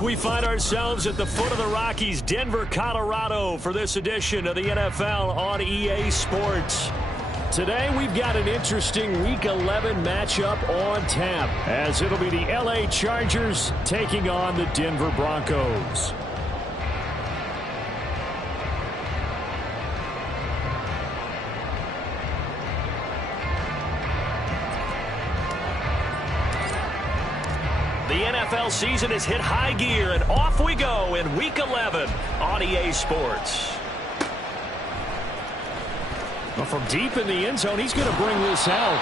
We find ourselves at the foot of the Rockies, Denver, Colorado, for this edition of the NFL on EA Sports. Today, we've got an interesting Week 11 matchup on tap, as it'll be the LA Chargers taking on the Denver Broncos. The NFL season has hit high gear, and off we go in Week 11 on EA Sports. Well, from deep in the end zone, he's going to bring this out.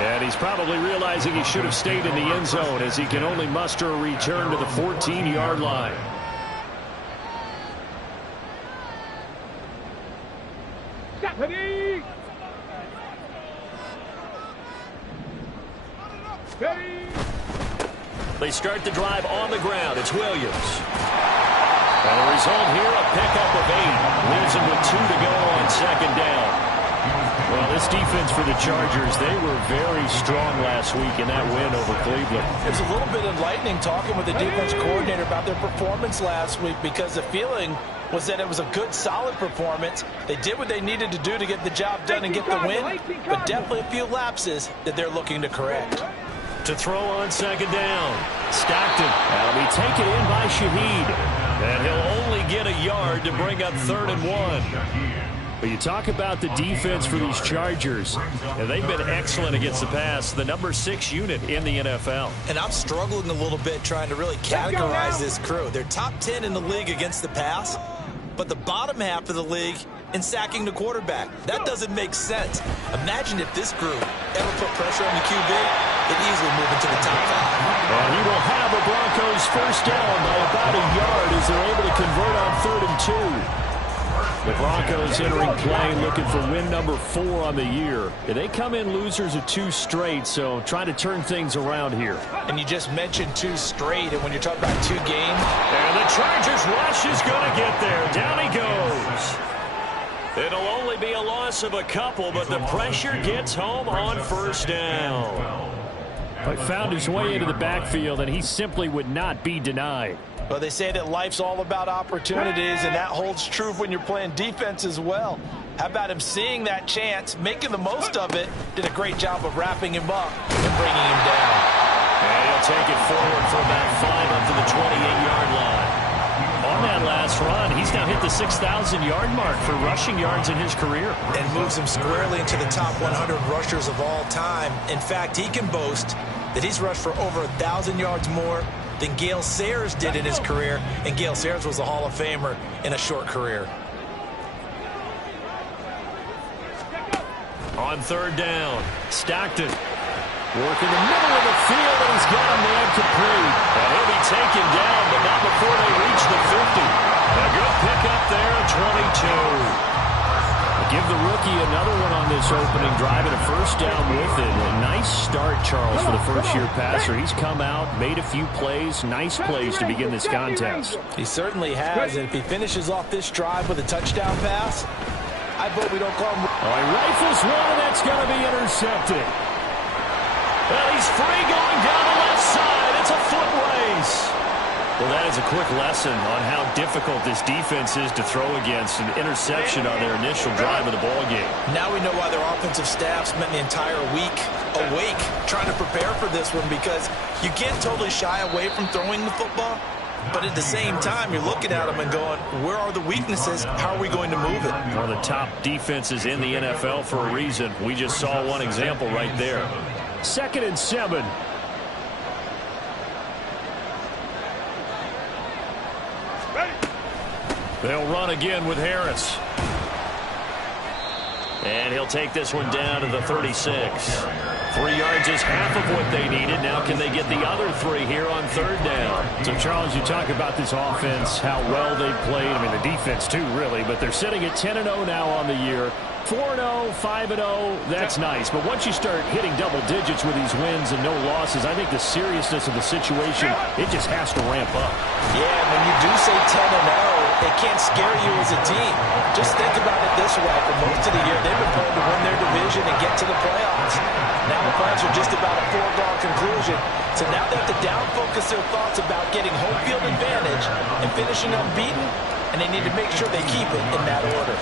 And he's probably realizing he should have stayed in the end zone, as he can only muster a return to the 14-yard line. Ready. Ready. They start the drive on the ground. It's Williams. And the result here, a pickup of 8. Leaves him with 2 to go on second down. Well, this defense for the Chargers, they were very strong last week in that win over Cleveland. It was a little bit enlightening talking with the defense coordinator about their performance last week, because the feeling was that it was a good, solid performance. They did what they needed to do to get the job done and get the win, but definitely a few lapses that they're looking to correct. To throw on second down. Stockton. That'll be taken in by Shaheed. And he'll only get a yard to bring up 3rd and 1. But you talk about the defense for these Chargers, and they've been excellent against the pass, the number 6 unit in the NFL. And I'm struggling a little bit trying to really categorize this crew. They're top 10 in the league against the pass, but the bottom half of the league in sacking the quarterback. That doesn't make sense. Imagine if this group ever put pressure on the QB, they'd easily move into the top 5. And he will have the Broncos first down by about a yard as they're able to convert on 3rd and 2. The Broncos entering play looking for win number 4 on the year. They come in losers of 2 straight, so trying to turn things around here. And you just mentioned 2 straight, and when you're talking about 2 games. And the Chargers rush is going to get there. Down he goes. It'll only be a loss of a couple, but the pressure gets home on first down. But found his way into the backfield, and he simply would not be denied. Well, they say that life's all about opportunities, and that holds true when you're playing defense as well. How about him seeing that chance, making the most of it, did a great job of wrapping him up and bringing him down. And he'll take it forward for about 5 up to the 28-yard line. On that last run, he's now hit the 6,000-yard mark for rushing yards in his career. And moves him squarely into the top 100 rushers of all time. In fact, he can boast that he's rushed for over 1,000 yards more than Gale Sayers did in his career, and Gale Sayers was a Hall of Famer in a short career. On 3rd down, Stockton working the middle of the field, and he's got a man complete. And he'll be taken down, but not before they reach the 50. A good pickup there at 22. Give the rookie another one on this opening drive and a first down with it. A nice start, Charles, for the first-year passer. He's come out, made a few plays, nice plays to begin this contest. He certainly has, and if he finishes off this drive with a touchdown pass, I vote we don't call him. Oh, he rifles one, and that's going to be intercepted. Well, he's free going down the left side. It's a foot race. Well, that is a quick lesson on how difficult this defense is to throw against. An interception on their initial drive of the ballgame. Now we know why their offensive staff spent the entire week awake trying to prepare for this one, because you can't totally shy away from throwing the football, but at the same time, you're looking at them and going, where are the weaknesses? How are we going to move it? One of the top defenses in the NFL for a reason. We just saw one example right there. 2nd and 7. They'll run again with Harris. And he'll take this one down to the 36. 3 yards is half of what they needed. Now can they get the other 3 here on 3rd down? So, Charles, you talk about this offense, how well they've played. I mean, the defense too, really. But they're sitting at 10-0 now on the year. 4-0, 5-0, that's nice. But once you start hitting double digits with these wins and no losses, I think the seriousness of the situation, it just has to ramp up. Yeah, when you do say 10-0, it can't scare you as a team. Just think about it this way. For most of the year, they've been playing to win their division and get to the playoffs. Now the plans are just about a foregone conclusion. So now they have to down-focus their thoughts about getting home field advantage and finishing unbeaten, and they need to make sure they keep it in that order.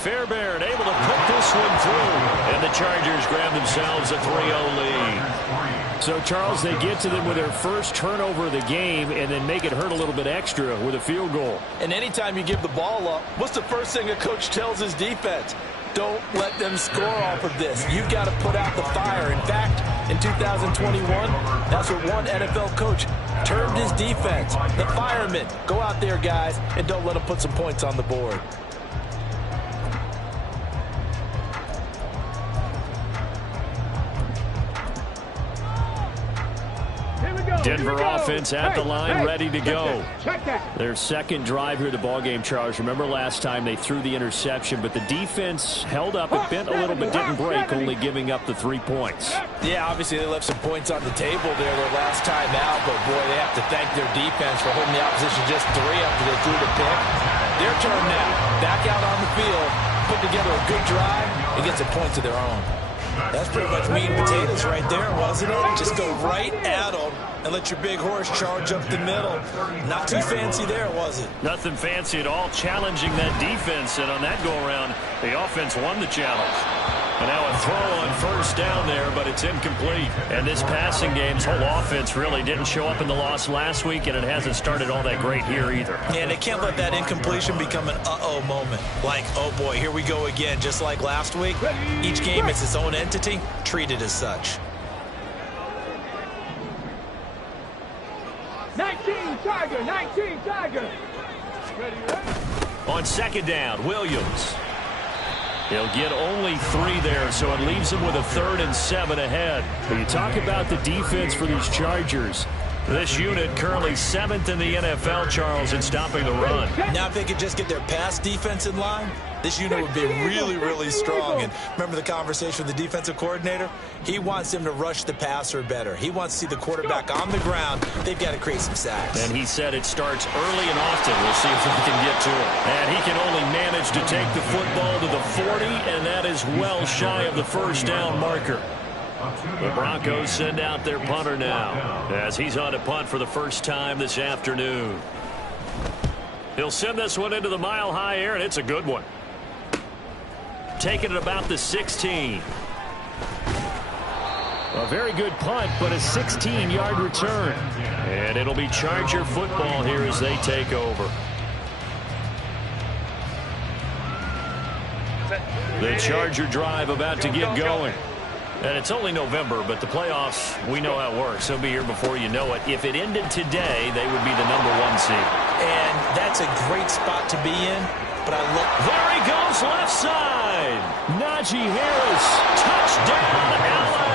Fairbairn able to put this one through, and the Chargers grab themselves a 3-0 lead. So, Charles, they get to them with their first turnover of the game and then make it hurt a little bit extra with a field goal. And anytime you give the ball up, what's the first thing a coach tells his defense? Don't let them score off of this. You've got to put out the fire. In fact, in 2021, that's what one NFL coach termed his defense. The firemen. Go out there, guys, and don't let them put some points on the board. Denver offense at the line, ready to go. Their second drive here of the ballgame, Charles. Remember last time they threw the interception, but the defense held up. It bent a little bit, didn't break, only giving up the 3 points. Yeah, obviously they left some points on the table there their last time out, but boy, they have to thank their defense for holding the opposition just 3 after they threw the pick. Their turn now. Back out on the field, put together a good drive, and get some points of their own. That's pretty much meat and potatoes right there, wasn't it? Just go right at them and let your big horse charge up the middle. Not too fancy there, was it? Nothing fancy at all, challenging that defense, and on that go-around, the offense won the challenge. And now a throw on first down there, but it's incomplete. And this passing game's whole offense really didn't show up in the loss last week, and it hasn't started all that great here either. Yeah, and they can't let that incompletion become an uh-oh moment. Like, oh boy, here we go again, just like last week. Each game is its own entity, treated as such. 19 Tiger. On second down, Williams. He'll get only 3 there, so it leaves him with a 3rd and 7 ahead. When you talk about the defense for these Chargers, this unit currently 7th in the NFL, Charles, in stopping the run. Now if they could just get their pass defense in line, this unit would be really, really strong. And remember the conversation with the defensive coordinator? He wants them to rush the passer better. He wants to see the quarterback on the ground. They've got to create some sacks. And he said it starts early and often. We'll see if we can get to it. And he can only manage to take the football to the 40, and that is well shy of the first down marker. The Broncos send out their punter now as he's on a punt for the first time this afternoon. He'll send this one into the mile-high air, and it's a good one. Taking it about the 16. A very good punt, but a 16-yard return. And it'll be Charger football here as they take over. The Charger drive about to get going. And it's only November, but the playoffs, we know how it works. They'll be here before you know it. If it ended today, they would be the #1 seed. And that's a great spot to be in. But I look. There he goes, left side. Najee Harris, touchdown, LA.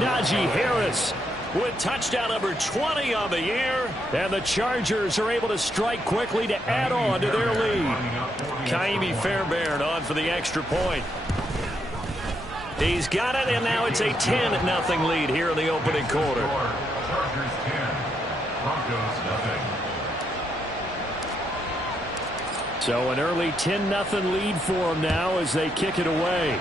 Najee Harris with touchdown number 20 on the year. And the Chargers are able to strike quickly to add on to their lead. Kaimi Fairbairn on for the extra point. He's got it, and now it's a 10-0 lead here in the opening quarter. Chargers 10, Broncos nothing. So an early 10-0 lead for them now as they kick it away.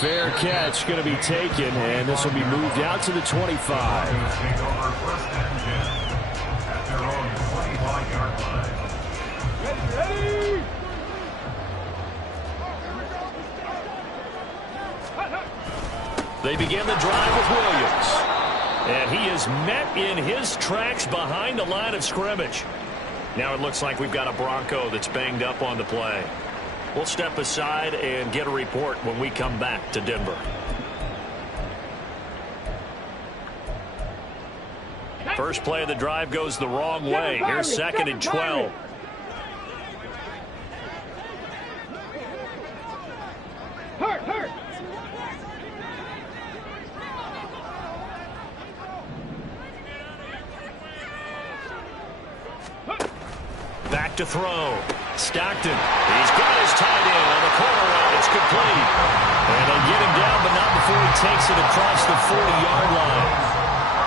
Fair catch going to be taken, and this will be moved out to the 25. Broncos take over first and 10 at their own 25-yard line. Ready. They begin the drive with Williams. And he is met in his tracks behind the line of scrimmage. Now it looks like we've got a Bronco that's banged up on the play. We'll step aside and get a report when we come back to Denver. First play of the drive goes the wrong way. Here's 2nd and 12. Hurt. back to throw. Stockton. He's got his tight end on the corner route. It's complete. And they get him down, but not before he takes it across the 40-yard line.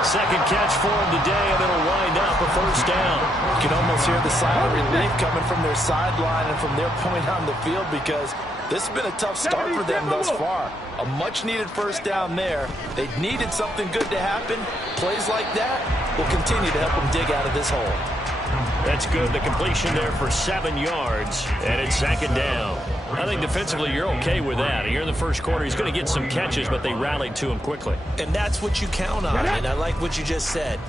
Second catch for him today, and it'll wind up a first down. You can almost hear the sigh of relief coming from their sideline and from their point on the field, because this has been a tough start for them thus far. A much-needed first down there. They needed something good to happen. Plays like that will continue to help them dig out of this hole. That's good. The completion there for 7 yards, and it's second down. I think defensively you're okay with that. Here in the first quarter, he's going to get some catches, but they rallied to him quickly. And that's what you count on, and I like what you just said.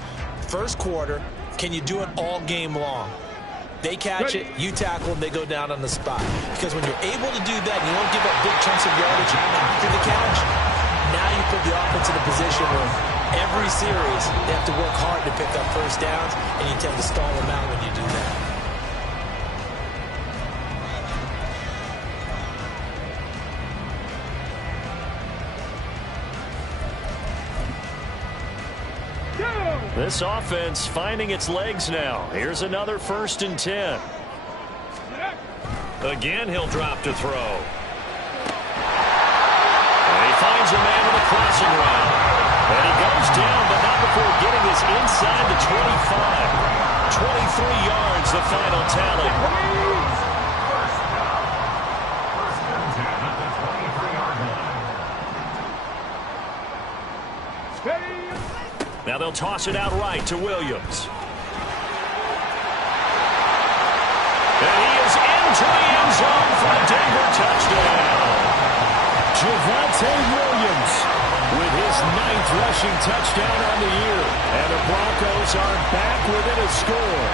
First quarter, can you do it all game long? They catch it, you tackle, and they go down on the spot. Because when you're able to do that, and you don't give up big chunks of yardage after the catch, now you put the offense in a position where every series they have to work hard to pick up first downs, and you tend to stall them out when you do that. This offense finding its legs now. Here's another 1st and 10. Again, he'll drop to throw. And he finds a man with a crossing route. And he goes down, but not before getting this inside the 25. 23 yards, the final tally. First and 10 at the 23-yard line. Now they'll toss it out right to Williams. And he is into the end zone for a Denver touchdown. Javonte Williams with his 9th rushing touchdown on the year. And the Broncos are back within a score.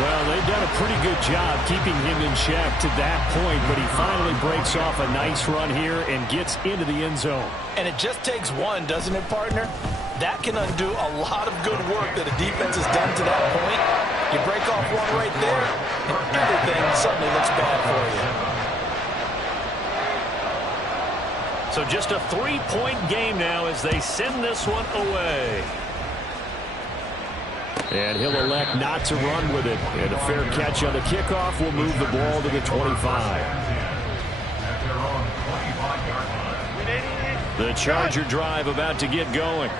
Well, they've done a pretty good job keeping him in check to that point, but he finally breaks off a nice run here and gets into the end zone. And it just takes one, doesn't it, partner? That can undo a lot of good work that a defense has done to that point. You break off one right there, and everything suddenly looks bad for you. So just a 3-point game now as they send this one away. And he'll elect not to run with it. And a fair catch on the kickoff will move the ball to the 25. The Charger drive about to get going.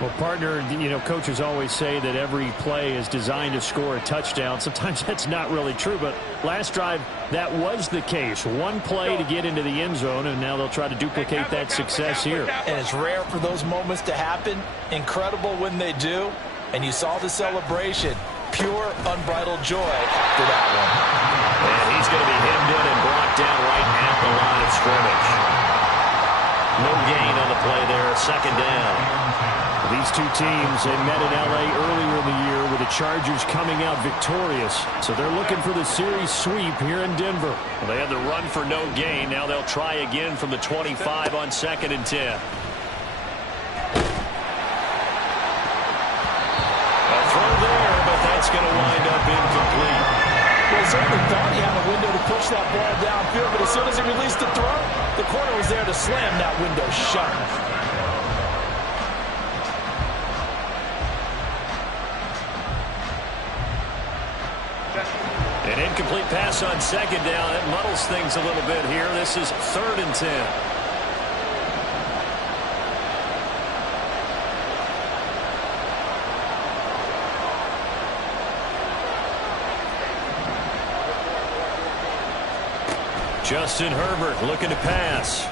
Well, partner, you know, coaches always say that every play is designed to score a touchdown. Sometimes that's not really true, but last drive, that was the case. One play to get into the end zone, and now they'll try to duplicate that success here. And it's rare for those moments to happen. Incredible when they do. And you saw the celebration. Pure, unbridled joy after that one. And he's going to be hemmed in and blocked down right at the line of scrimmage. No gain on the play there. Second down. These two teams, they met in L.A. earlier in the year with the Chargers coming out victorious. So they're looking for the series sweep here in Denver. Well, they had the run for no gain. Now they'll try again from the 25 on 2nd and 10. A throw there, but that's going to wind up incomplete. Well, he certainly thought he had a window to push that ball downfield, but as soon as he released the throw, the corner was there to slam that window shut. An incomplete pass on 2nd down. That muddles things a little bit here. This is 3rd and 10. Justin Herbert looking to pass.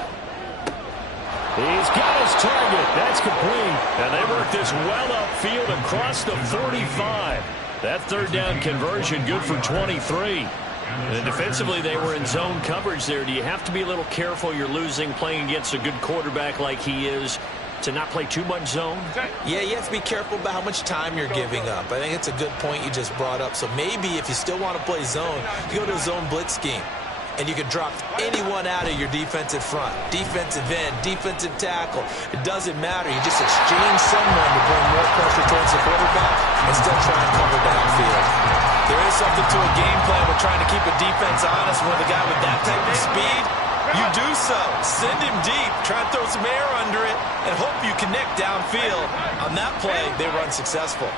He's got his target. That's complete. And they work this well upfield across the 45. That 3rd down conversion good for 23. And defensively, they were in zone coverage there. Do you have to be a little careful? You're losing playing against a good quarterback like he is to not play too much zone? Yeah, you have to be careful about how much time you're giving up. I think it's a good point you just brought up. So maybe if you still want to play zone, you go to a zone blitz scheme. And you can drop anyone out of your defensive front. Defensive end, defensive tackle. It doesn't matter. You just exchange someone to bring more pressure towards the quarterback and still try and cover downfield. There is something to a game plan with trying to keep a defense honest with a guy with that type of speed. You do so. Send him deep. Try and throw some air under it and hope you connect downfield. On that play, they run successful.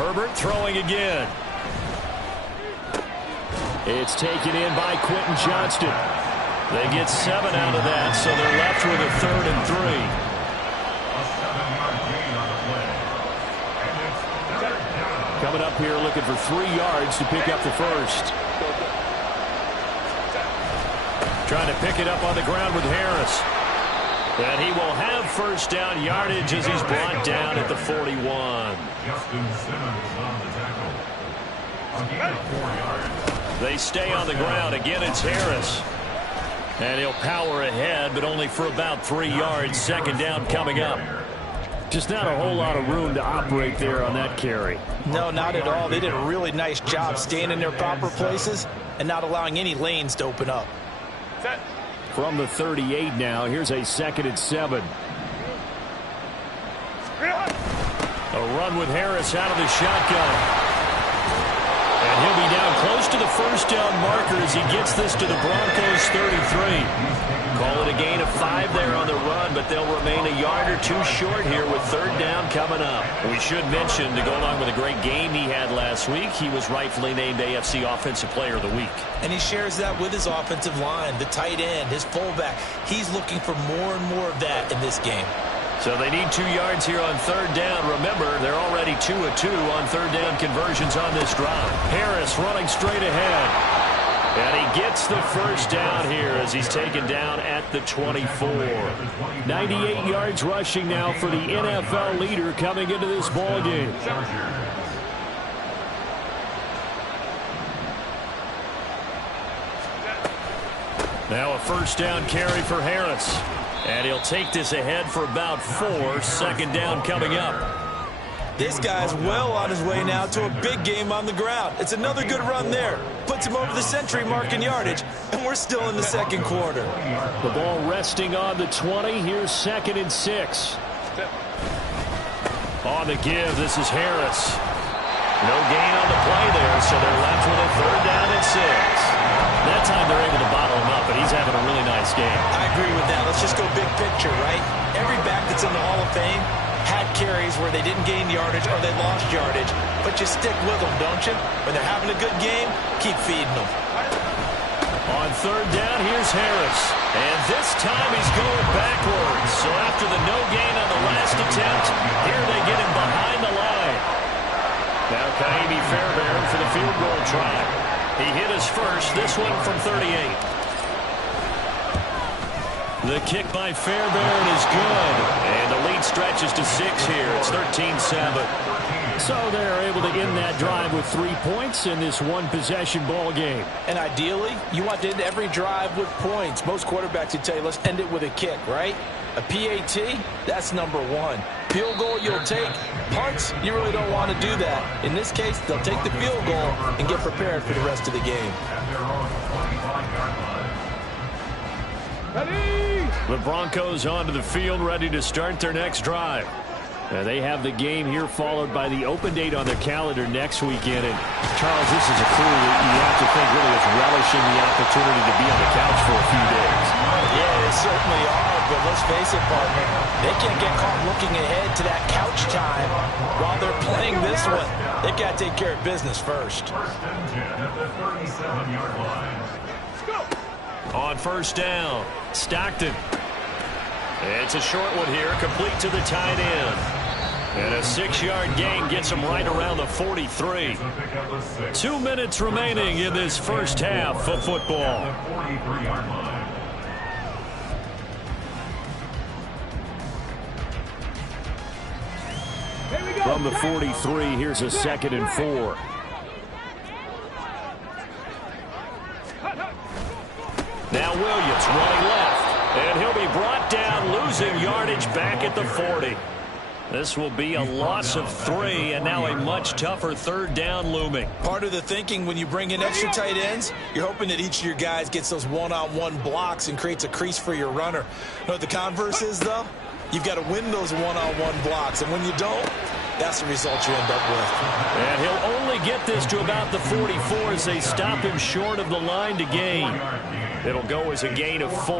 Herbert throwing again. It's taken in by Quentin Johnston. They get 7 out of that, so they're left with a 3rd and 3. A 7-yard gain on the play. And it's third down. Coming up here looking for 3 yards to pick up the first. Trying to pick it up on the ground with Harris. And he will have first down yardage as he's brought down at the 41. Justin Simmons on the tackle. A gain of 4 yards. They stay on the ground. Again, it's Harris. And he'll power ahead, but only for about 3 yards. Second down coming up. Just not a whole lot of room to operate there on that carry. No, not at all. They did a really nice job staying in their proper places and not allowing any lanes to open up. From the 38 now, here's a 2nd and 7. A run with Harris out of the shotgun. And he'll be down close to the first down marker as he gets this to the Broncos 33. Call it a gain of 5 there on the run, but they'll remain a yard or 2 short here with 3rd down coming up. We should mention, to go along with a great game he had last week, he was rightfully named AFC Offensive Player of the Week. And he shares that with his offensive line, the tight end, his fullback. He's looking for more and more of that in this game. So they need 2 yards here on 3rd down. Remember, they're already 2 of 2 on 3rd down conversions on this drive. Harris running straight ahead. And he gets the first down here as he's taken down at the 24. 98 yards rushing now for the NFL leader coming into this ballgame. Now a first down carry for Harris. And he'll take this ahead for about 4. 2nd down coming up. This guy's well on his way now to a big game on the ground. It's another good run there. Puts him over the century mark in yardage, and we're still in the 2nd quarter. The ball resting on the 20. Here's 2nd and 6. On the give, this is Harris. No gain on the play there, so they're left with a 3rd down and 6. That time they're able to bottle him up, but he's having a really nice game. I agree with that. Let's just go big picture, right? Every back that's in the Hall of Fame had carries where they didn't gain yardage or they lost yardage, but you stick with them, don't you? When they're having a good game, keep feeding them. On 3rd down, here's Harris. And this time he's going backwards. So after the no gain on the last attempt, here they get him behind the line. Now Kaimi Fairbairn for the field goal try. He hit his first, this one from 38. The kick by Fairbairn is good. And the lead stretches to 6 here. It's 13-7. So they're able to end that drive with 3 points in this one-possession ball game. And ideally, you want to end every drive with points. Most quarterbacks would tell you, let's end it with a kick, right? A PAT, that's number 1. Field goal you'll take. Punts, you really don't want to do that. In this case, they'll take the field goal and get prepared for the rest of the game. Ready? The Broncos onto the field, ready to start their next drive. They have the game here followed by the open date on their calendar next weekend. And Charles, this is a crew that you have to think really is relishing the opportunity to be on the couch for a few days. Yeah, they certainly are, but let's face it, partner. They can't get caught looking ahead to that couch time while they're playing this one. They've got to take care of business first. 1st and 10 at the 37-yard line. On 1st down, Stockton. It's a short one here, complete to the tight end. And a 6-yard gain gets him right around the 43. 2 minutes remaining in this first half of football. From the 43, here's a 2nd and 4. Now Williams running left. And he'll be brought down, losing yardage back at the 40. This will be a loss of 3, and now a much tougher 3rd down looming. Part of the thinking when you bring in extra tight ends, you're hoping that each of your guys gets those one-on-one blocks and creates a crease for your runner. You know what the converse is, though? You've got to win those one-on-one blocks, and when you don't, that's the result you end up with. And he'll only get this to about the 44 as they stop him short of the line to gain. It'll go as a gain of 4,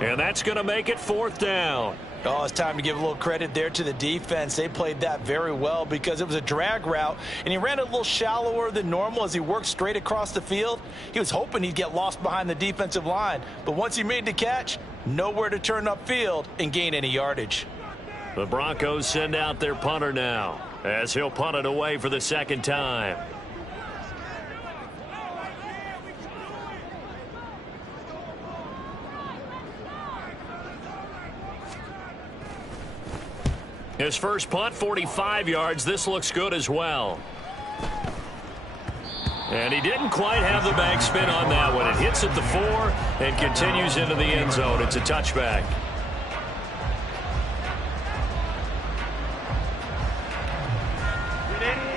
and that's going to make it 4th down. Oh, it's time to give a little credit there to the defense. They played that very well because it was a drag route, and he ran a little shallower than normal as he worked straight across the field. He was hoping he'd get lost behind the defensive line, but once he made the catch, nowhere to turn upfield and gain any yardage. The Broncos send out their punter now, as he'll punt it away for the second time. His first punt, 45 yards. This looks good as well. And he didn't quite have the back spin on that one. It hits at the 4 and continues into the end zone. It's a touchback.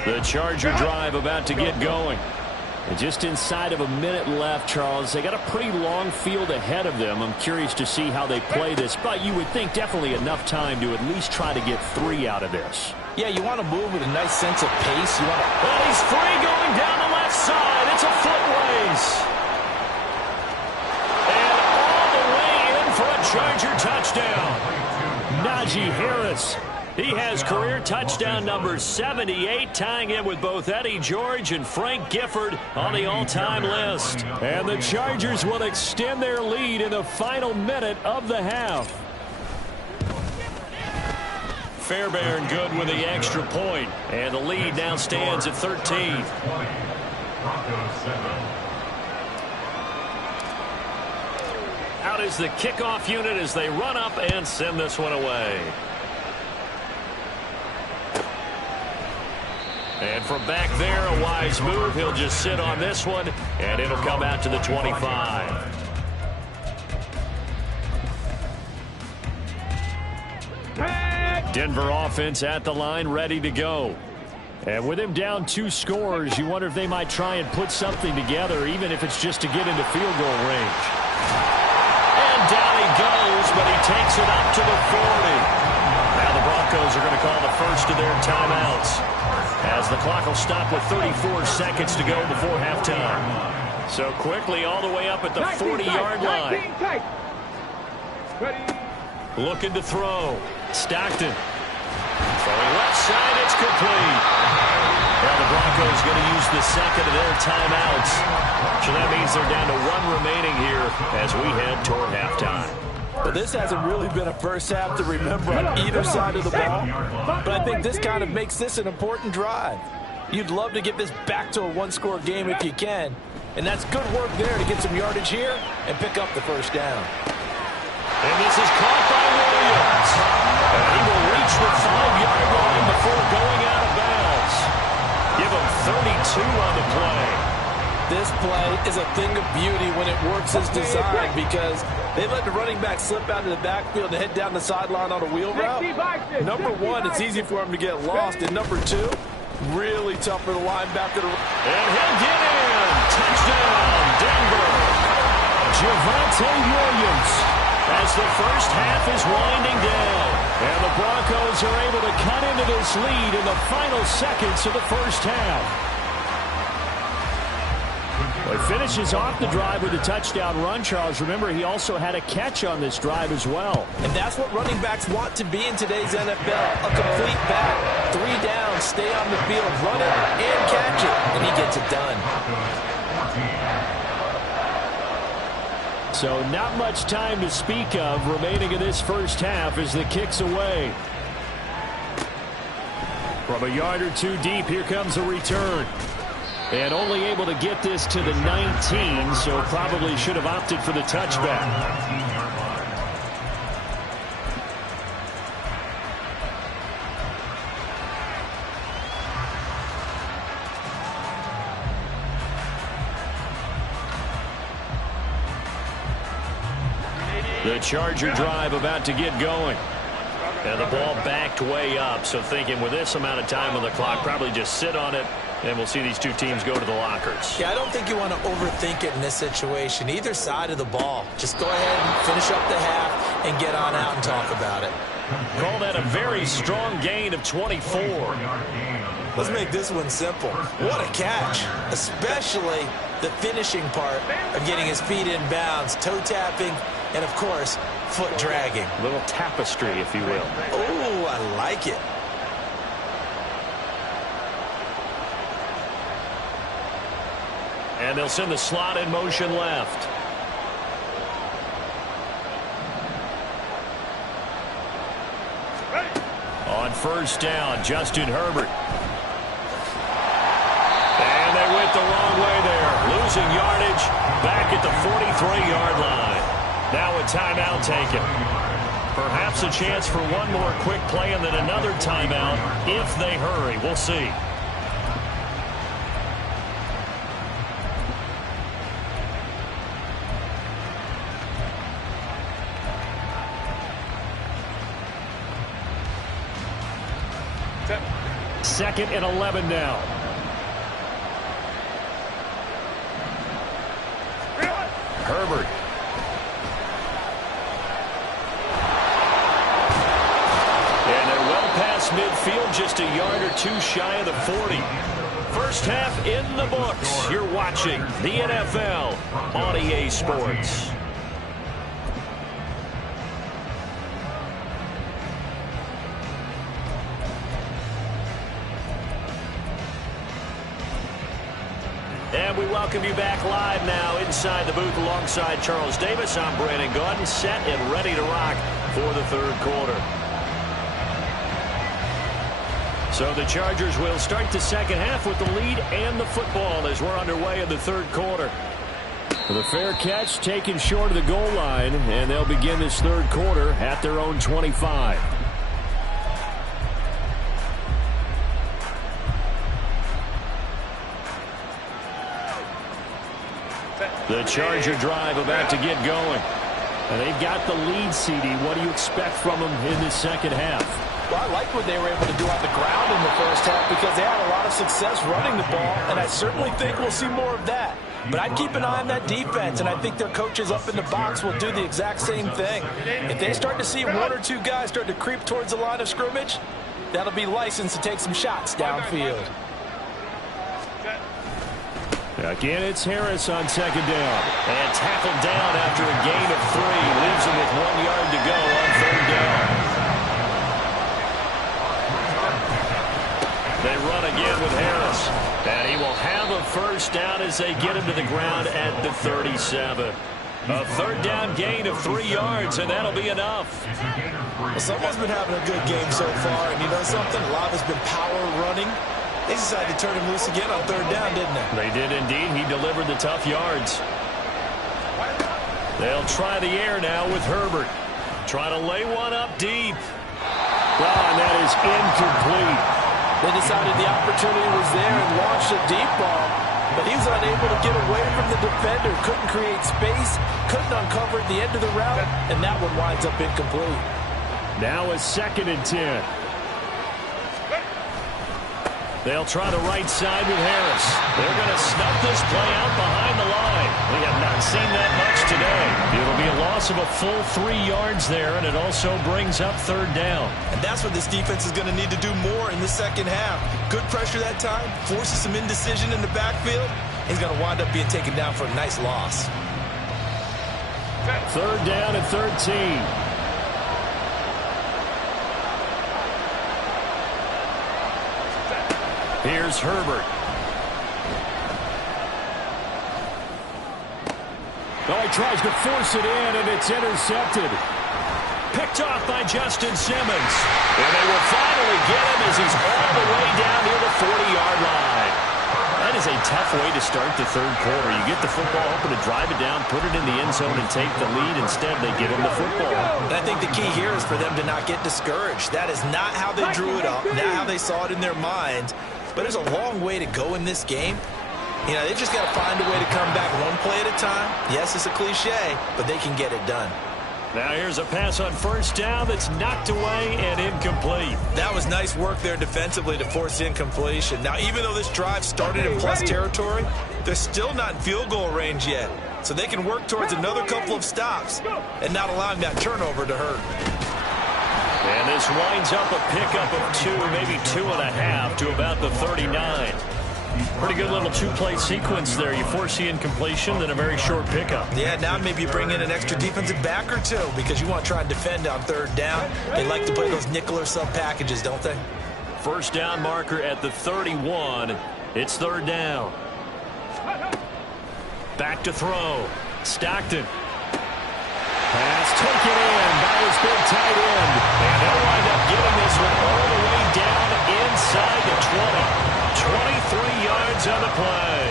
The Charger drive about to get going. And just inside of a minute left, Charles. They got a pretty long field ahead of them. I'm curious to see how they play this, but you would think definitely enough time to at least try to get 3 out of this. Yeah, you want to move with a nice sense of pace. And he's free going down the left side. It's a foot race. And all the way in for a Charger touchdown. Najee Harris. He has career touchdown number 78, tying in with both Eddie George and Frank Gifford on the all-time list. And the Chargers will extend their lead in the final minute of the half. Fairbairn good with the extra point, and the lead now stands at 13. Out is the kickoff unit as they run up and send this one away. And from back there, a wise move. He'll just sit on this one, and it'll come out to the 25. Denver offense at the line, ready to go. And with him down 2 scores, you wonder if they might try and put something together, even if it's just to get into field goal range. And down he goes, but he takes it up to the 40. Now the Broncos are going to call the first of their timeouts, as the clock will stop with 34 seconds to go before halftime. So quickly all the way up at the 40-yard line. Looking to throw. Stockton. Throwing left side, it's complete. Now the Broncos going to use the second of their timeouts. So that means they're down to 1 remaining here as we head toward halftime. Well, this hasn't really been a first half to remember on either side of the ball, but I think this kind of makes this an important drive. You'd love to get this back to a 1-score game if you can, and that's good work there to get some yardage here and pick up the first down. And this is caught by Williams. And he will reach the 5-yard line before going out of bounds. Give him 32 on the play. This play is a thing of beauty when it works as designed because they let the running back slip out of the backfield and head down the sideline on a wheel route. Number 1, it's easy for him to get lost. And number 2, really tough for the linebacker to... And he'll get in. Touchdown, Denver. Javonte Williams, as the first half is winding down. And the Broncos are able to cut into this lead in the final seconds of the first half. He finishes off the drive with a touchdown run, Charles. Remember, he also had a catch on this drive as well. And that's what running backs want to be in today's NFL. A complete back. 3 downs, stay on the field, run it, and catch it. And he gets it done. So not much time to speak of remaining in this first half as the kick's away. From a yard or 2 deep, here comes a return. And only able to get this to the 19, so probably should have opted for the touchback. The Charger drive about to get going. And the ball backed way up, so thinking with this amount of time on the clock, probably just sit on it, and we'll see these 2 teams go to the lockers. Yeah, I don't think you want to overthink it in this situation. Either side of the ball. Just go ahead and finish up the half and get on out and talk about it. Call that a very strong gain of 24. Let's make this one simple. What a catch, especially the finishing part of getting his feet in bounds, toe tapping, and, of course, foot dragging. A little tapestry, if you will. Oh, I like it. And they'll send the slot in motion left. On first down, Justin Herbert. And they went the wrong way there. Losing yardage back at the 43-yard line. Now a timeout taken. Perhaps a chance for one more quick play and then another timeout if they hurry. We'll see. Second and 11 now. Herbert. And they're well past midfield, just a yard or two shy of the 40. First half in the books. You're watching the NFL on EA Sports. And we welcome you back live now inside the booth alongside Charles Davis. I'm Brandon Gaudin, set and ready to rock for the third quarter. So the Chargers will start the second half with the lead and the football as we're underway in the third quarter. The fair catch taken short of the goal line, and they'll begin this third quarter at their own 25. The Charger drive about to get going. And they've got the lead, CD. What do you expect from them in this second half? Well, I like what they were able to do on the ground in the first half because they had a lot of success running the ball, and I certainly think we'll see more of that. But I'd keep an eye on that defense, and I think their coaches up in the box will do the exact same thing. If they start to see one or two guys start to creep towards the line of scrimmage, that'll be licensed to take some shots downfield. Again, it's Harris on second down. And tackled down after a gain of 3. Leaves him with 1 yard to go on third down. They run again with Harris. And he will have a first down as they get him to the ground at the 37. A third down gain of 3 yards, and that'll be enough. Well, someone's been having a good game so far, and you know something? A lot has been power running. They decided to turn him loose again on third down, didn't they? They did indeed. He delivered the tough yards. They'll try the air now with Herbert. Try to lay one up deep. Well, and that is incomplete. They decided the opportunity was there and launched a deep ball, but he was unable to get away from the defender. Couldn't create space, couldn't uncover at the end of the route, and that one winds up incomplete. Now a second and 10. They'll try the right side with Harris. They're going to snuff this play out behind the line. We have not seen that much today. It'll be a loss of a full 3 yards there, and it also brings up third down. And that's what this defense is going to need to do more in the second half. Good pressure that time, forces some indecision in the backfield. He's going to wind up being taken down for a nice loss. Third down and 13. Here's Herbert. Oh, he tries to force it in, and it's intercepted. Picked off by Justin Simmons. And they will finally get him as he's all the way down near the 40-yard line. That is a tough way to start the third quarter. You get the football open to drive it down, put it in the end zone, and take the lead. Instead, they give him the football. And I think the key here is for them to not get discouraged. That is not how they drew it up, not how they saw it in their minds. But there's a long way to go in this game. You know, they've just got to find a way to come back one play at a time. Yes, it's a cliche, but they can get it done. Now here's a pass on first down that's knocked away and incomplete. That was nice work there defensively to force incompletion. Now, even though this drive started in plus territory, they're still not in field goal range yet. So they can work towards another couple of stops and not allowing that turnover to hurt. And this winds up a pickup of 2, maybe 2.5 to about the 39. Pretty good little two-play sequence there. You force the incompletion, then a very short pickup. Yeah, now maybe you bring in an extra defensive back or two because you want to try and defend on third down. They like to play those nickel or sub packages, don't they? First down marker at the 31. It's third down. Back to throw. Stockton. Pass taken in by his big tight end. And they'll wind up getting this one all the way down inside the 20. 23 yards on the play.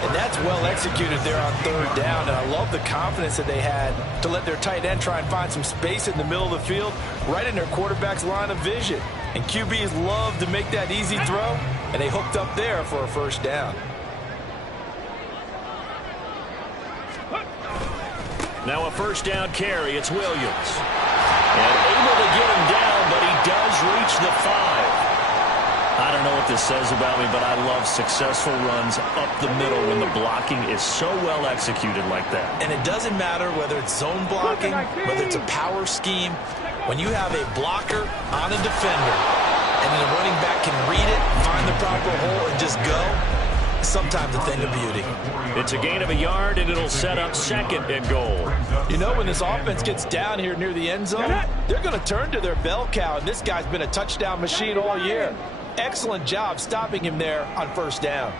And that's well executed there on third down. And I love the confidence that they had to let their tight end try and find some space in the middle of the field, right in their quarterback's line of vision. And QBs love to make that easy throw, and they hooked up there for a first down. Now a first down carry. It's Williams. And able to get him down, but he does reach the 5. I don't know what this says about me, but I love successful runs up the middle when the blocking is so well executed like that. And it doesn't matter whether it's zone blocking, whether it's a power scheme. When you have a blocker on a defender, and then the running back can read it, find the proper hole, and just go, sometimes a thing of beauty. It's a gain of a yard, and it'll set up second and goal. You know, when this offense gets down here near the end zone, they're going to turn to their bell cow, and this guy's been a touchdown machine all year. Excellent job stopping him there on first down.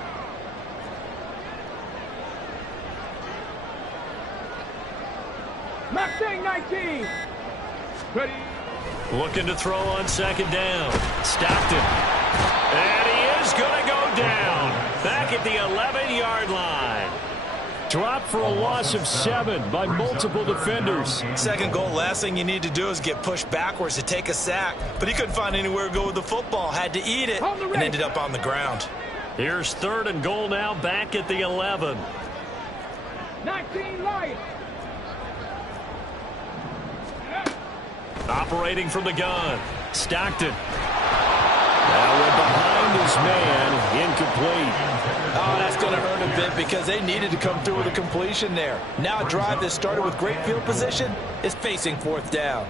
Mustang 19. Ready. Looking to throw on second down. Stockton. And he is going to go down. Back at the 11-yard line. Drop for a loss of 7 by multiple defenders. Second goal, last thing you need to do is get pushed backwards to take a sack. But he couldn't find anywhere to go with the football. Had to eat it and ended up on the ground. Here's third and goal now, back at the 11. 19 Lions. Operating from the gun. Stockton. Now we're behind his man. Incomplete. Oh, that's going to hurt a bit because they needed to come through with a completion there. Now a drive that started with great field position is facing fourth down.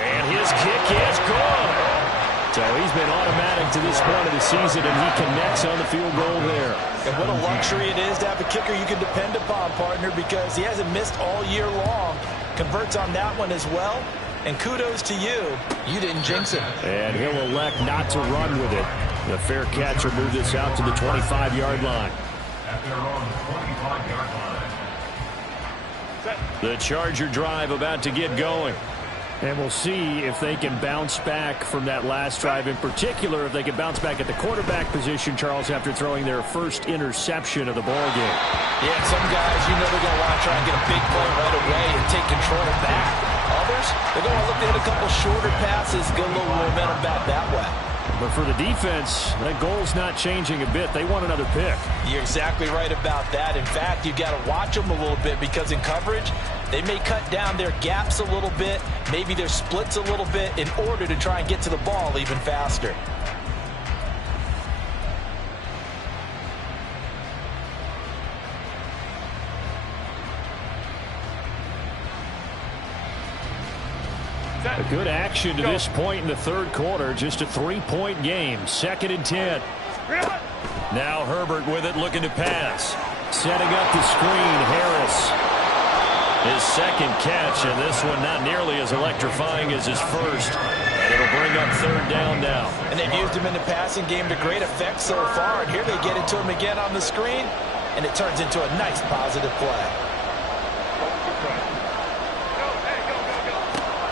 And his kick is good. So he's been automatic to this point of the season, and he connects on the field goal there. And what a luxury it is to have a kicker you can depend upon, partner, because he hasn't missed all year long. Converts on that one as well. And kudos to you. You didn't jinx him. And he'll elect not to run with it. The fair catcher moved this out to the 25-yard line. At their own 25-yard line. The Charger drive about to get going. And we'll see if they can bounce back from that last drive. In particular, if they can bounce back at the quarterback position, Charles, after throwing their first interception of the ballgame. Yeah, some guys, you know they're going to want to try and get a big play right away and take control back. Others, they're going to look to hit a couple shorter passes, get a little momentum back that way. But for the defense, that goal's not changing a bit. They want another pick. You're exactly right about that. In fact, you've got to watch them a little bit because in coverage, they may cut down their gaps a little bit, maybe their splits a little bit in order to try and get to the ball even faster. A good action to this point in the third quarter. Just a 3-point game. 2nd and 10. Now Herbert with it, looking to pass. Setting up the screen, Harris. His second catch, and this one not nearly as electrifying as his first. And it'll bring up third down now. And they've used him in the passing game to great effect so far. And here they get it to him again on the screen, and it turns into a nice positive play.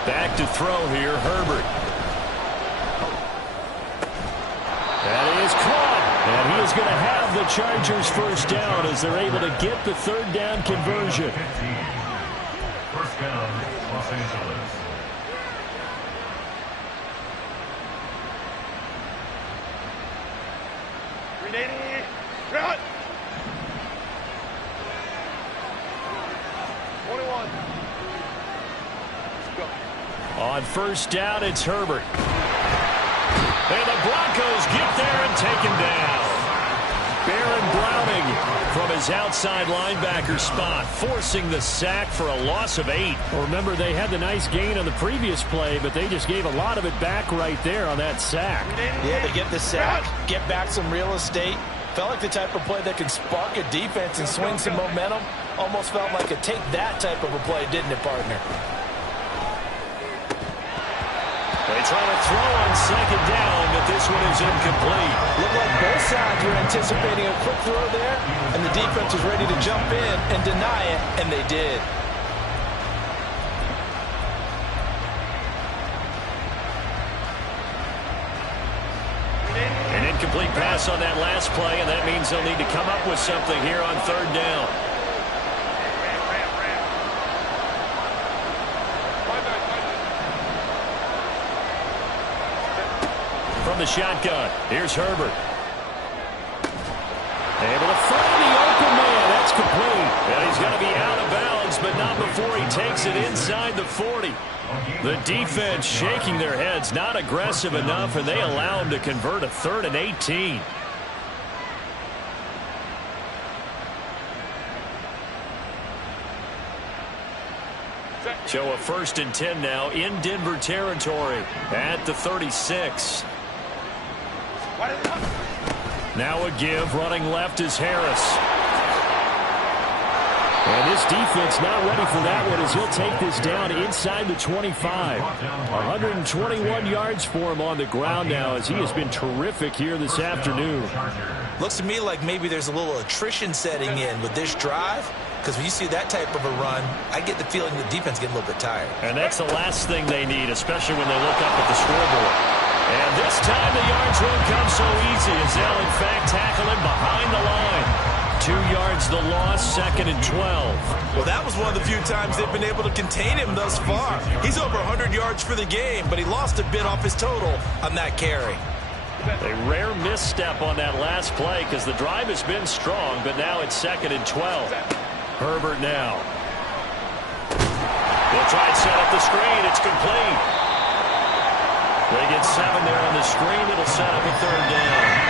Back to throw here, Herbert. That is caught. And he is going to have the Chargers first down as they're able to get the third down conversion. First down, Los Angeles. Ready. Run. 21. On first down, it's Herbert. And the Broncos get there and take him down. Baron Browning from his his outside linebacker spot, forcing the sack for a loss of 8. Well, remember, they had the nice gain on the previous play, but they just gave a lot of it back right there on that sack. Yeah, they get the sack, get back some real estate. Felt like the type of play that can spark a defense and swing some momentum. Almost felt like a take that type of a play, didn't it, partner? They try to throw on second down, but this one is incomplete. Looked like both sides were anticipating a quick throw there, and the defense was ready to jump in and deny it, and they did. An incomplete pass on that last play, and that means they'll need to come up with something here on third down. From the shotgun, here's Herbert. Able to find the open man. That's complete. And he's going to be out of bounds, but not before he takes it inside the 40. The defense shaking their heads, not aggressive enough, and they allow him to convert a 3rd and 18. So a 1st and 10 now in Denver territory at the 36. Now a give, running left is Harris. And this defense not ready for that one as he'll take this down inside the 25. 121 yards for him on the ground now as he has been terrific here this afternoon. Looks to me like maybe there's a little attrition setting in with this drive, because when you see that type of a run, I get the feeling the defense getting a little bit tired. And that's the last thing they need, especially when they look up at the scoreboard. And this time the yards won't come so easy as they'll in fact tackle him behind the line. 2 yards the loss, 2nd and 12. Well, that was one of the few times they've been able to contain him thus far. He's over 100 yards for the game, but he lost a bit off his total on that carry. A rare misstep on that last play because the drive has been strong, but now it's 2nd and 12. Herbert now. They'll try and set up the screen. It's complete. They get 7 there on the screen. It'll set up a 3rd down.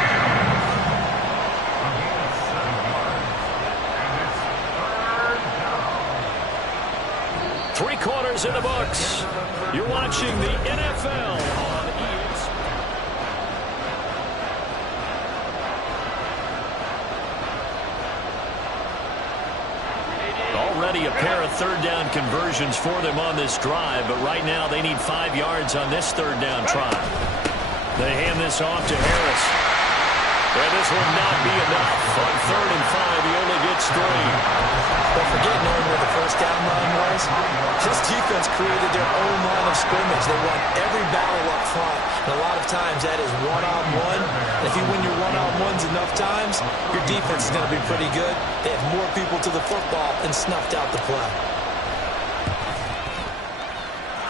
Three quarters in the books. You're watching the NFL on ESPN. Already a pair of 3rd down conversions for them on this drive, but right now they need 5 yards on this 3rd down try. They hand this off to Harris. And this will not be enough. On 3rd and 5, he only gets 3. Don't forget knowing where the first down line was. This defense created their own line of scrimmage. They won every battle up front. And a lot of times that is one-on-one. If you win your one-on-ones enough times, your defense is going to be pretty good. They have more people to the football and snuffed out the play.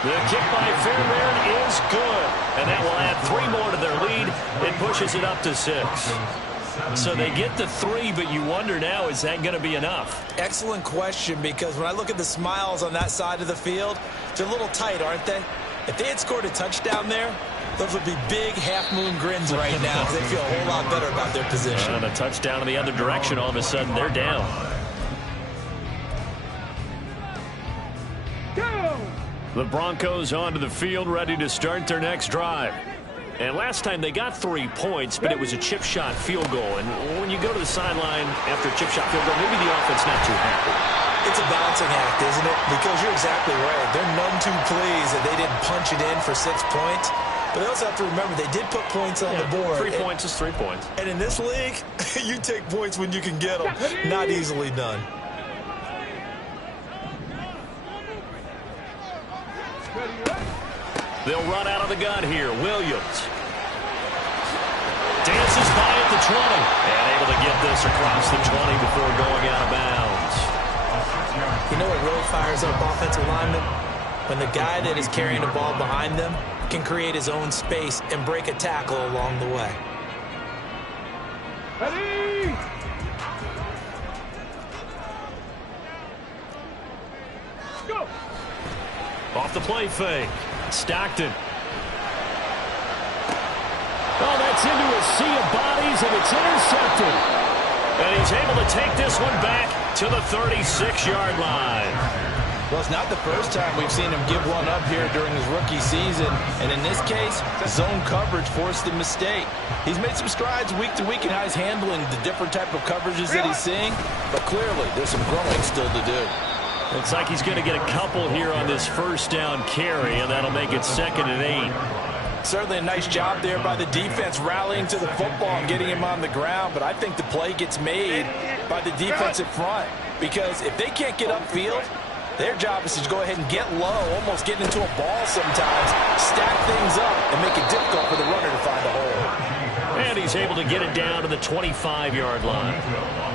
The kick by Fairbairn is good. And that will add 3 more to their lead. It pushes it up to 6. So they get the 3, but you wonder now, is that going to be enough? Excellent question, because when I look at the smiles on that side of the field, they're a little tight, aren't they? If they had scored a touchdown there, those would be big half-moon grins right now because they feel a whole lot better about their position. And a touchdown in the other direction, all of a sudden they're down. The Broncos onto the field, ready to start their next drive. And last time they got 3 points, but it was a chip shot field goal. And when you go to the sideline after a chip shot field goal, maybe the offense not too happy. It's a balancing act, isn't it? Because you're exactly right. They're none too pleased that they didn't punch it in for 6 points. But they also have to remember they did put points on the board. 3 points is 3 points. And in this league, you take points when you can get them. Not easily done. They'll run out of the gun here. Williams dances by at the 20. And able to get this across the 20 before going out of bounds. You know what really fires up offensive linemen? When the guy that is carrying the ball behind them can create his own space and break a tackle along the way. Ready? Go. Off the play fake. Stockton. Oh, that's into a sea of bodies, and it's intercepted. And he's able to take this one back to the 36-yard line. Well, it's not the first time we've seen him give one up here during his rookie season. And in this case, zone coverage forced the mistake. He's made some strides week to week in how he's handling the different type of coverages that he's seeing. But clearly, there's some growing still to do. Looks like he's going to get a couple here on this first down carry, and that'll make it 2nd and 8. Certainly a nice job there by the defense rallying to the football and getting him on the ground. But I think the play gets made by the defensive front. Because if they can't get upfield, their job is to go ahead and get low, almost get into a ball sometimes, stack things up, and make it difficult for the runner to find a hole. And he's able to get it down to the 25-yard line.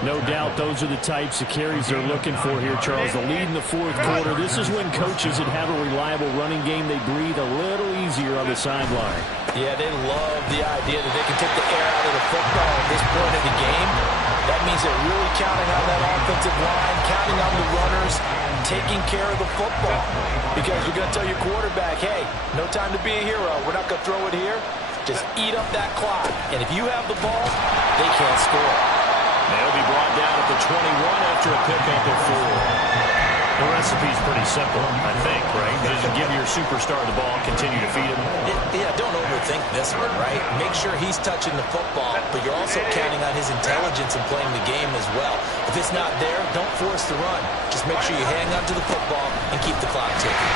No doubt those are the types of carries they're looking for here, Charles. The lead in the fourth quarter. This is when coaches that have a reliable running game, they breathe a little easier on the sideline. Yeah, they love the idea that they can take the air out of the football at this point of the game. That means they're really counting on that offensive line, counting on the runners, taking care of the football. Because you're going to tell your quarterback, hey, no time to be a hero. We're not going to throw it here. Just eat up that clock. And if you have the ball, they can't score. They'll be brought down at the 21 after a pickup of 4. The recipe's pretty simple, I think, right? Just give your superstar the ball, continue to feed him. Yeah, don't overthink this one, right? Make sure he's touching the football, but you're also counting on his intelligence in playing the game as well. If it's not there, don't force the run. Just make sure you hang on to the football and keep the clock ticking.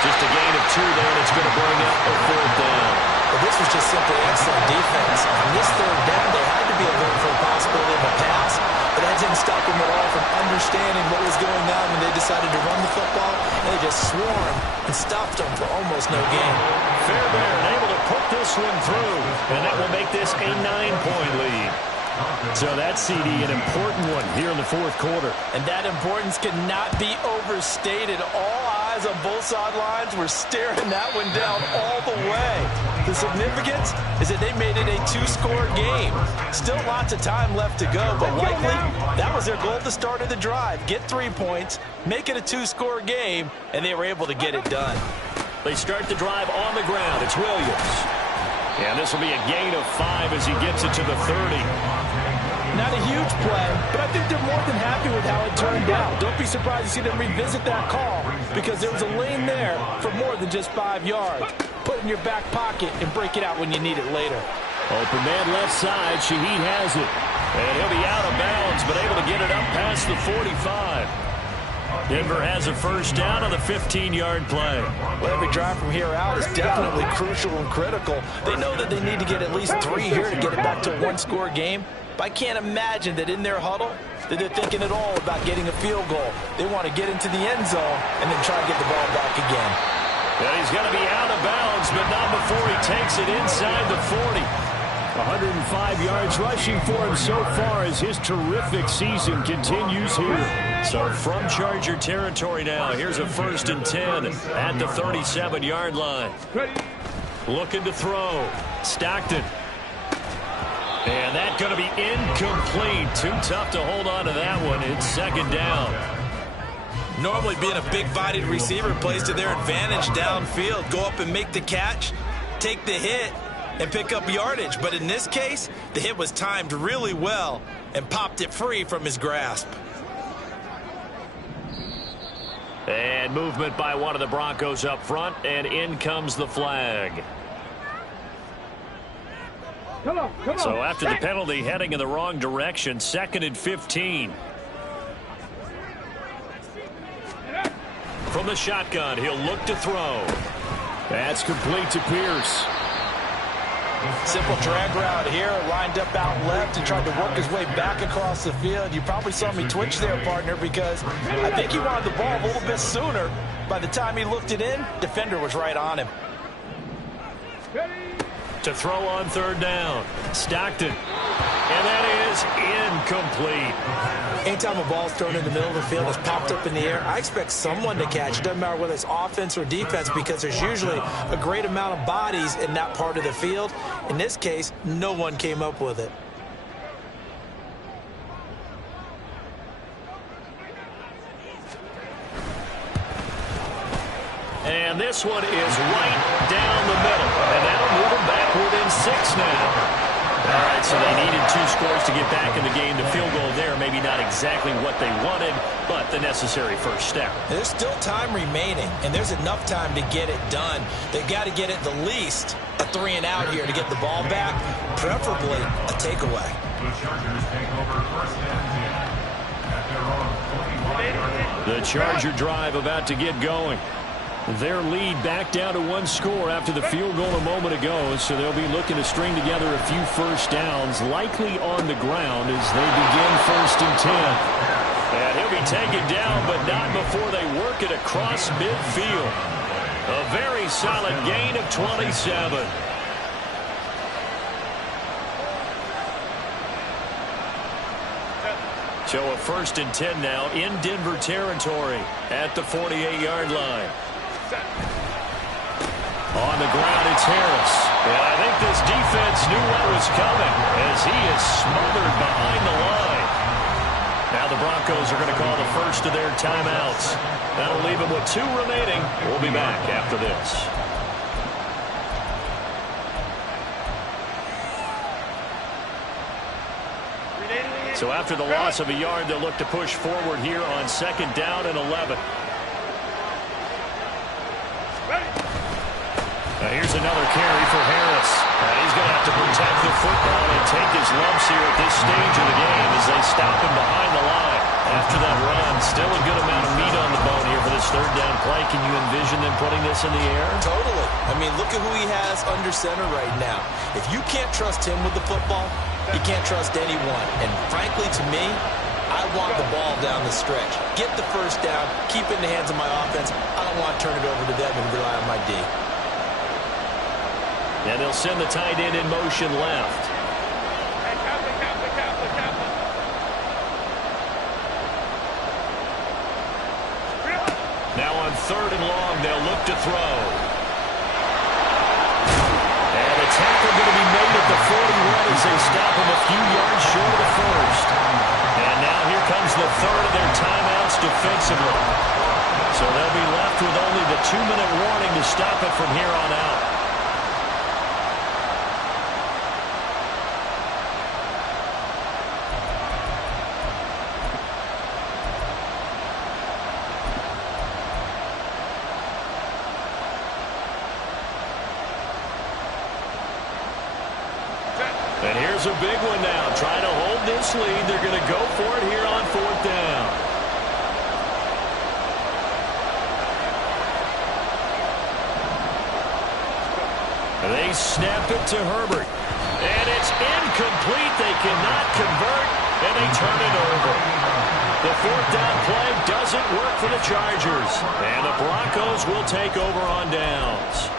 Just a gain of 2 there, and it's going to bring up a 4th down. But this was just simply excellent defense. On this 3rd down, there had to be a look for a possibility of a pass, but that didn't stop them at all from understanding what was going on when they decided to run the football, and they just swarmed and stopped them for almost no gain. Fairbairn able to put this one through, and that will make this a 9-point lead. So that CD, an important one here in the fourth quarter. And that importance cannot be overstated. All eyes on both sidelines were staring that one down all the way. The significance is that they made it a 2-score game. Still lots of time left to go, but likely that was their goal at the start of the drive. Get 3 points, make it a 2-score game, and they were able to get it done. They start the drive on the ground. It's Williams. And this will be a gain of 5 as he gets it to the 30. Not a huge play, but I think they're more than happy with how it turned out. Don't be surprised to see them revisit that call because there was a lane there for more than just 5 yards. Put it in your back pocket and break it out when you need it later. Open man left side. Shaheed has it. And he'll be out of bounds, but able to get it up past the 45. Denver has a first down on the 15-yard play. Well, every drive from here out is definitely crucial and critical. They know that they need to get at least 3 here to get it back to a 1-score game. But I can't imagine that in their huddle that they're thinking at all about getting a field goal. They want to get into the end zone and then try to get the ball back again. And he's going to be out of bounds, but not before he takes it inside the 40. 105 yards rushing for him so far as his terrific season continues here. So from Charger territory now, here's a 1st and 10 at the 37-yard line. Looking to throw. Stockton. And that's going to be incomplete. Too tough to hold on to that one. It's 2nd down. Normally being a big-bodied receiver plays to their advantage downfield. Go up and make the catch, take the hit, and pick up yardage. But in this case, the hit was timed really well and popped it free from his grasp. And movement by one of the Broncos up front, and in comes the flag. Come on. So after the penalty, heading in the wrong direction, 2nd and 15. From the shotgun, he'll look to throw. That's complete to Pierce. Simple drag route here, lined up out left and tried to work his way back across the field. You probably saw me twitch there, partner, because I think he wanted the ball a little bit sooner. By the time he looked it in, defender was right on him. To throw on 3rd down. Stockton. And that is incomplete. Anytime a ball's thrown in the middle of the field, it's popped up in the air, I expect someone to catch. It doesn't matter whether it's offense or defense because there's usually a great amount of bodies in that part of the field. In this case, no one came up with it. And this one is right down the middle. And that'll move him back within 6 now. All right, so they needed 2 scores to get back in the game. The field goal there, maybe not exactly what they wanted, but the necessary first step. There's still time remaining, and there's enough time to get it done. They've got to get at the least a 3-and-out here to get the ball back, preferably a takeaway. The Chargers take over first and 10 at their own 25-yard line. The Charger drive about to get going. Their lead back down to 1 score after the field goal a moment ago, so they'll be looking to string together a few first downs, likely on the ground as they begin first and 10. And he'll be taken down, but not before they work it across midfield. A very solid gain of 27. So a first and 10 now in Denver territory at the 48-yard line. On the ground, it's Harris. And I think this defense knew what was coming as he is smothered behind the line. Now the Broncos are going to call the first of their timeouts. That'll leave them with 2 remaining. We'll be back after this. So after the loss of a yard, they'll look to push forward here on 2nd down and 11. Now here's another carry for Harris. And he's going to have to protect the football and take his lumps here at this stage of the game as they stop him behind the line. After that run, still a good amount of meat on the bone here for this 3rd down play. Can you envision them putting this in the air? Totally. I mean, look at who he has under center right now. If you can't trust him with the football, you can't trust anyone. And frankly, to me, I want the ball down the stretch. Get the first down, keep it in the hands of my offense. I don't want to turn it over to them and rely on my D. And they'll send the tight end in motion left. Now on 3rd and long, they'll look to throw. And a tackle going to be made at the 41 as they stop him a few yards short of the first. And now here comes the 3rd of their timeouts defensively. So they'll be left with only the 2-minute warning to stop it from here on out. And here's a big one now. Trying to hold this lead. They're going to go for it here on 4th down. They snap it to Herbert. And it's incomplete. They cannot convert, and they turn it over. The 4th down play doesn't work for the Chargers. And the Broncos will take over on downs.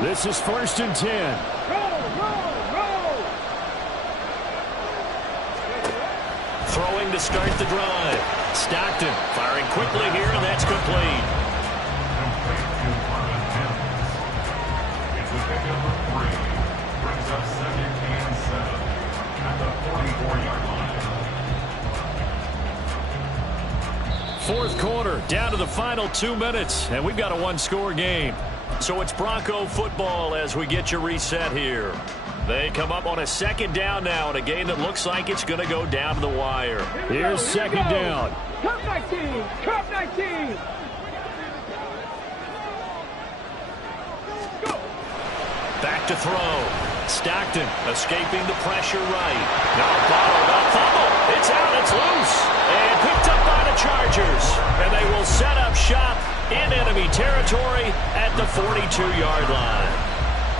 This is 1st and 10. Throwing to start the drive. Stockton firing quickly here, and that's complete. Complete to Marvin Mims. It's a pickup of 3. Brings up 2nd and 7 at the 44-yard line. 4th quarter, down to the final 2 minutes, and we've got a 1-score game. So it's Bronco football as we get you reset here. They come up on a 2nd down now in a game that looks like it's going to go down to the wire. Here's 2nd down. Cup 19! Cup 19! Go! Back to throw. Stockton escaping the pressure right. Now bottled up. Fumble. It's out. It's loose. And picked up by the Chargers. And they will set up shop in enemy territory at the 42-yard line.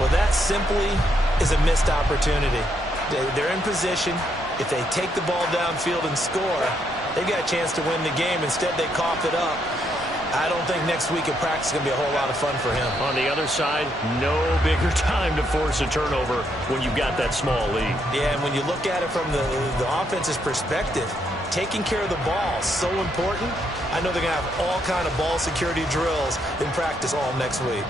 Well, that simply is a missed opportunity. They're in position. If they take the ball downfield and score, they've got a chance to win the game. Instead, they cough it up. I don't think next week in practice is going to be a whole lot of fun for him. On the other side, no bigger time to force a turnover when you've got that small lead. Yeah, and when you look at it from the offense's perspective, taking care of the ball is so important. I know they're going to have all kind of ball security drills in practice all next week.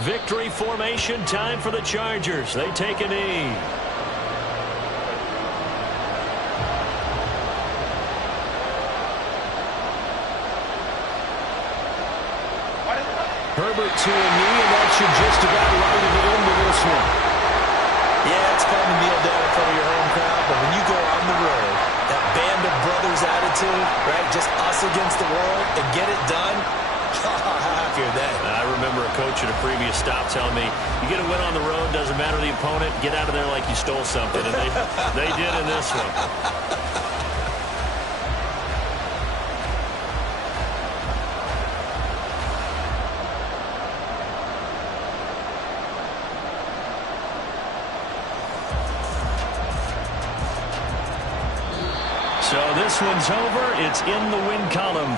Victory formation, time for the Chargers. They take a knee. Herbert to a knee, and that should just about ride it into this one. Yeah, it's fun to kneel down in front of your home crowd, but when you go on the road, that band of brothers attitude, right, just us against the world, and get it done, how happy are they? I remember a coach at a previous stop telling me, you get a win on the road, doesn't matter the opponent, get out of there like you stole something, and they did in this one. So this one's over. It's in the win column.